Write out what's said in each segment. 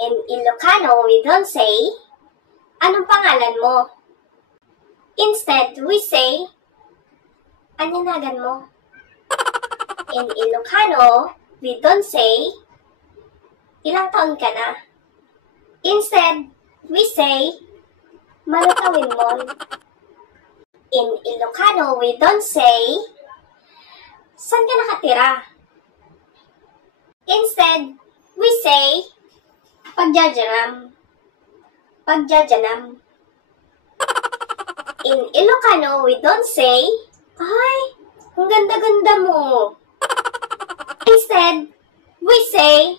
In Ilocano, we don't say, anong pangalan mo? Instead, we say, anyanagan mo? In Ilocano, we don't say, ilang taon ka na? Instead, we say, malutawin mo. In Ilocano, we don't say, saan ka nakatira? Instead, we say, pagjajanam. Pagjajanam. In Ilocano, we don't say, ay, ang ganda-ganda mo. Instead, we say,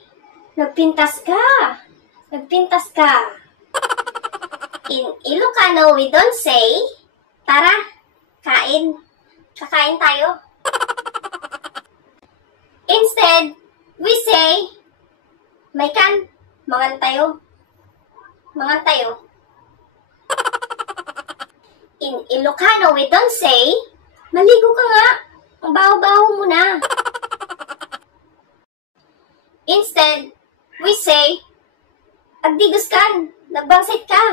nagpintas ka. Nagpintas ka. In Ilocano, we don't say, tara, kain. Kakain tayo. Instead, we say, may kan, mangan tayo. Mangan tayo. In Ilocano, we don't say, maligo ka nga. Ang baho-baho mo na. Instead, we say, agdigos kan, nagbangsit ka.